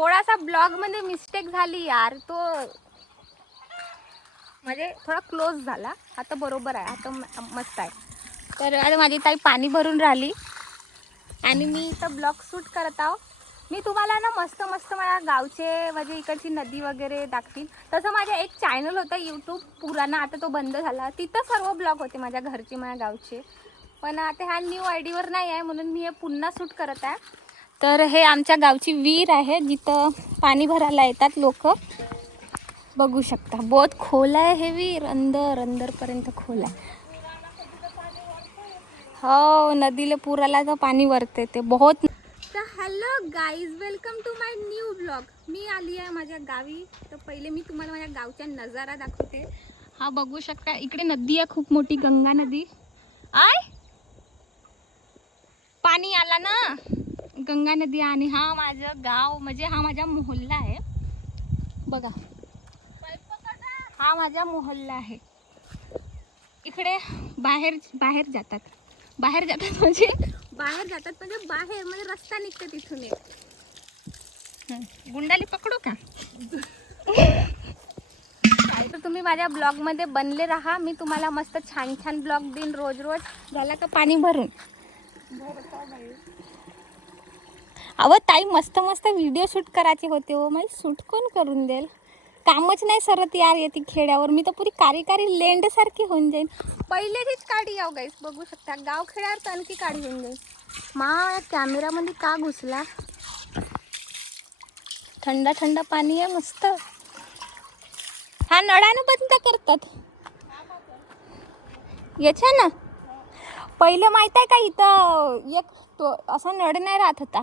थोडासा ब्लॉग मध्ये मिस्टेक झाली यार, तो म्हणजे थोडा क्लोज झाला. आता बरोबर आहे, आता मस्त आहे. तर आता माझी ताई पाणी भरून राहिली आणि मी इथं ब्लॉग शूट करत आहो. मी तुम्हाला ना मस्त मस्त माझ्या गावचे म्हणजे इकडची नदी वगैरे दाखवीन. तसं माझ्या एक चॅनल होता यूट्यूब पुराणा, आता तो बंद झाला. तिथं सर्व ब्लॉग होते माझ्या घरचे, माझ्या गावचे. पण आता ह्या न्यू आयडीवर नाही आहे, म्हणून मी हे पुन्हा शूट करत आहे. तर हे आमच्या गावची विहीर आहे, जिथं पाणी भरायला येतात लोक. बघू शकता बहुत खोल आहे हे विहीर, अंदरपर्यंत खोल आहे. हो, नदीला पुराला तर पाणी वरते ते बहुत. तर hello guys, welcome to my new blog. मी आली आहे माझ्या गावी. तर पहिले मी तुम्हाला माझ्या गावचा नजारा दाखवते. हा बघू शकता, इकडे नदी आहे खूप मोठी, गंगा नदी. आय पाणी आला ना, गंगा नदी. आणि हा माझं गाव म्हणजे हा माझा मोहल्ला आहे बघा. हा माझा मोहल्ला आहे. इकडे बाहेर जातात म्हणजे बाहेर म्हणजे रस्ता निघते तिथून एक. गुंडाली पकडू का? तर तुम्ही माझ्या ब्लॉग मध्ये बनले राहा. मी तुम्हाला मस्त छान छान ब्लॉग देईन रोज. झाला का पाणी भरून? अहो ताई, मस्त मस्त व्हिडिओ शूट करायचे होते हो. मग शूट कोण करून देईल? कामच नाही सरत यार येते खेड्यावर. मी तर पुरी कार्यकारी लेंड सारखी होऊन जाईन. पहिलेचीच काढी याव गाईस, बघू शकता. गाव खेड्यावर तर आणखी काढी होऊन जाईल. मा कॅमेरामध्ये का घुसला? थंड पाणी आहे मस्त. हा नळानं बंद करतात याच्या ना. पहिले माहित आहे का, इथं एक तो असा नळ नाही राहत होता.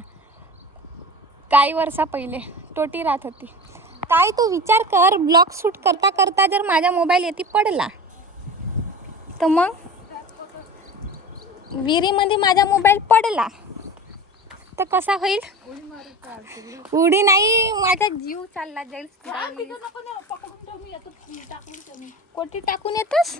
काही वर्षा पहिले टोटी राहत होती. काय तू विचार कर, ब्लॉग शूट करता करता जर माझा मोबाईल येथे पडला तर मग विहिरीमध्ये माझा मोबाईल पडला तर कसा होईल? उडी नाही, माझा जीव चालला जाईल. कोटी टाकून येतस?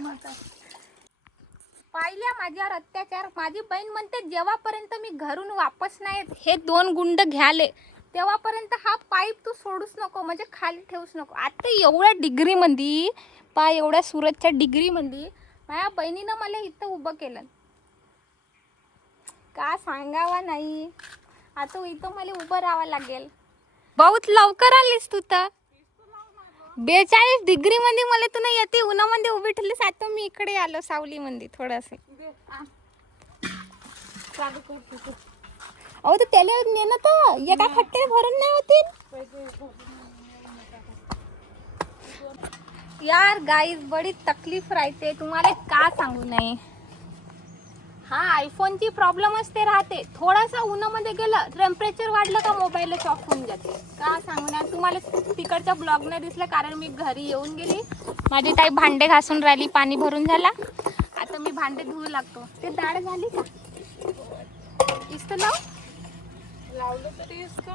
पाहिल्या माझ्यावर अत्याचार. माझी बहीण म्हणते जेव्हापर्यंत मी घरून वापस नाही हे 2 गुंड घ्याले तेव्हापर्यंत हा पाईप तू सोडूच नको, म्हणजे खाली ठेवूच नको. आता एवढ्या डिग्रीमध्ये एवढ्या सुरतच्या डिग्रीमध्ये माझ्या बहिणीनं मला इथं उभं केलं. का सांगावा नाही, आता इथं मला उभं राहावं लागेल. बहुत लवकर आलीस तू तर. 42 डिग्री मध्ये मला तू नाही येते, उन्हामध्ये उभी ठेवलीस. आता मी इकडे आलो सावलीमध्ये थोडंसं. अहो तर त्याला नेणं तर एका खट्टे भरून नाही होतील यार. गाईज बडी तकलीफ राहते, तुम्हाला का सांगू नाही. हा आयफोनची प्रॉब्लेम असते राहते. थोडासा उन्हामध्ये गेलं, टेम्परेचर वाढलं का मोबाईलच ऑफ होऊन जाते. का सांगणार तुम्हाला. तिकडच्या ब्लॉग नाही दिसलं कारण मी घरी येऊन गेली. माझी ताई भांडे घासून राहिली, पाणी भरून झाला. आता मी भांडे धुवू लागतो. ते डाळ झाली का? इस्त लावलं तरी इस्त.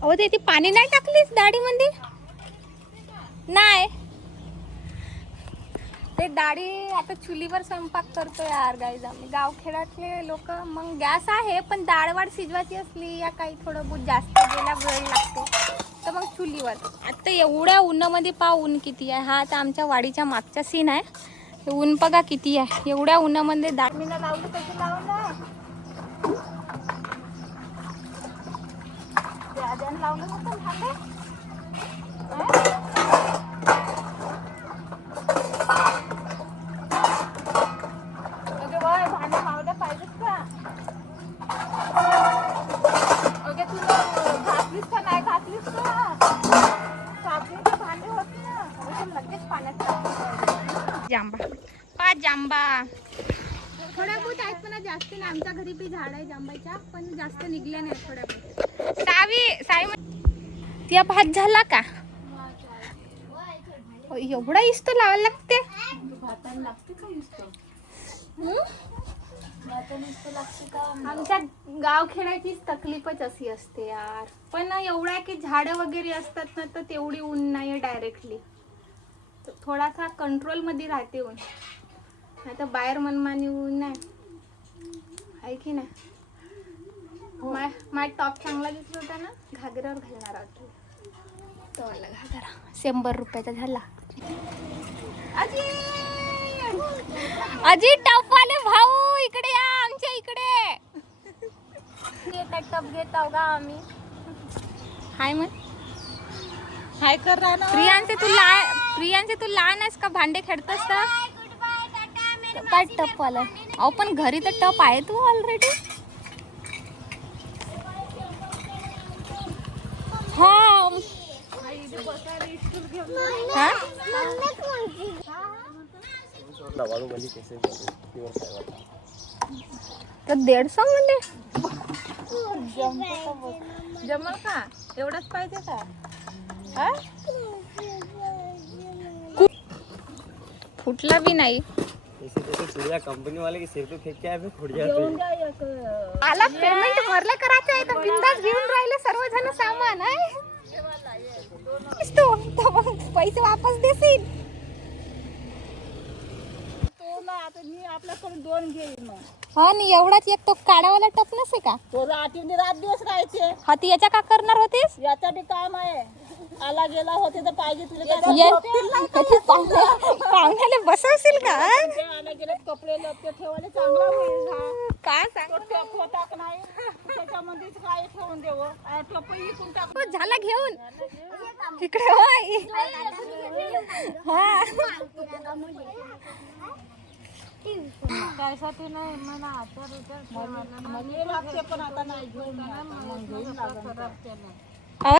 अहो ते पाणी नाही टाकलीस डाळीमध्ये? नाही, ते डाळी आता चुलीवर स्वयंपाक करतो यार गाईज आम्ही. गावखेड्यातले लोक. मग गॅस आहे पण डाळ वाढ शिजवायची असली या काही थोडं बहुत जास्त गेला वेळ लागतो तर मग चुलीवर. आता एवढ्या उन्हामध्ये ऊन किती आहे. हा आता आमच्या वाडीच्या मागचा सीन आहे. ऊन बघा किती आहे. एवढ्या उन्हामध्ये डाळ मी लावलं कसं लावलं लावलं होतं भांडे. भांडे लावलं पाहिजेत का? ओके, तू घातलीस का नाही घातलीस का? साबणीचे भांडे होते ना, लगेच पाण्यात जांबा. 5 जांबा थोड्या बहुत आहेत पण जास्त नाही. आमच्या घरी बी झाड आहे जांबाच्या, पण जास्त निघल्या नाही थोड्या बहुत. सावी त्या भात झाला का? एवढा इस्तो लावायला लागते? आमच्या गावखेड्याचीच तकलीफच अशी असते यार. पण एवढा की झाडं वगैरे असतात ना, तर तेवढी ऊन नाही डायरेक्टली. थोडासा कंट्रोल मध्ये राहते ऊन. नाही तर बाहेर मनमानी ऊन नाही आहे की नाही. माझा टॉप चांगला दिसत होता ना, घागऱ्यावर घालणार आहोत तो वाला घागरा 100 रुपयाचा झाला. अजी टपवाले भाऊ इकडे या, आमच्या इकडे टप घेत आहो का आम्ही. हाय मग हाय कर रहा ना. प्रियांचे तू लहान आहेस का, भांडे खेळतोस तर काय टप वाला. अहो पण घरी तर टप आहे तू ऑलरेडी. हा तर 150 मध्ये जमल का, एवढंच पाहिजे का. फुटला भी नाही. कंपनी वाले की सिर पे फेंक के आए फुट जाते. आला पेमेंट भरले करायचं आहे तर बिंदास घेऊन राहिले सर्वजण सामान आहे. तो मग पैसे वापस देशील. तो ना आता मी आपल्याकडून 2 घेईन मग. हा नाही एवढाच एक तो काढावाला टप नसे का. तो आठवणी रात दिवस राहायचे. हा ती याच्या का करणार होतीस. याचा बी काम आहे. आला गेला होते तर पाहिजे तुला. पाहुण्याला बसवशील का. आला गेले कपडे लपते ठेवायला चांगला होईल. हा काय सांग टप होता का नाही त्याच्यामध्येच काय ठेवून देव. टप इकून टाक. झाला घेऊन इकडे होय. हा त्यासाठी नाही मला आता लागते पण आता नाही घेऊन